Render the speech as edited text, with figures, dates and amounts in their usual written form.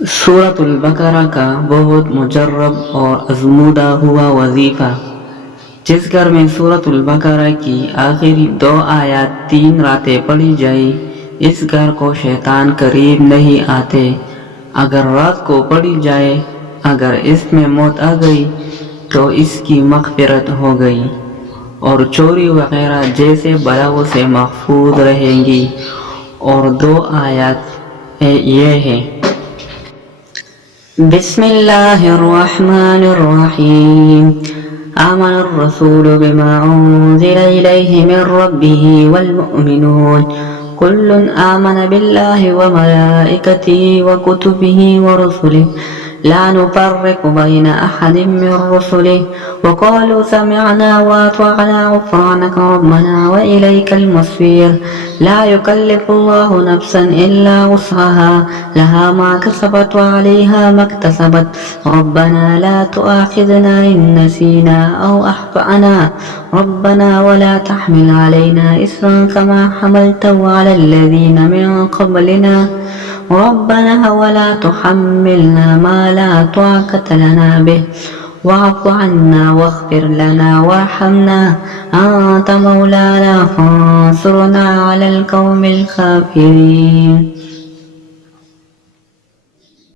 सूरतुल बकरा का बहुत मुजर्रब और आजमूदा हुआ वजीफ़ा। जिस घर में सूरतुल बकरा की आखिरी 2 आयत 3 रातें पढ़ी जाए, इस घर को शैतान करीब नहीं आते। अगर रात को पढ़ी जाए, अगर इसमें मौत आ गई तो इसकी मग़फ़िरत हो गई और चोरी वगैरह जैसे बलाओं से महफूज रहेंगी। और 2 आयत ये है। बिस्मिल्लाहिर्रहमानिर्रहीम। आमनर रसूल बिमा उन्ज़िला इलैहि मिर रब्बिही वल मुअमिनून कुल्लुन आमन बिल्लाहि व मलाइकतिही व कुतुबिही व रुसुलिही ला नुफ़र्रिक़ु बैन अहदिम मिर रुसुलिही व क़ालू समिअना व अतअना ग़ुफ़्रानक रब्बना व इलैकल मसीर। ला युकल्लिफ़ुल्लाहु नफ़्सन इल्ला वुस्अहा लहा मा कसबत व अलैहा मक्तसबत रब्बना ला तुआखिज़ना इन नसीना औ अख़्तअना रब्बना व ला तहमिल अलैना इस्रन कमा हमलतहु अलल लज़ीना मिन क़ब्लिना रब्बना व ला तुहम्मिलना मा ला ताक़त लना बिहि वाअफ़ु अन्ना वग़फ़िर लना वरहमना अन्त मौलाना फ़ांसुरना अलल क़ौमिल काफ़िरीन।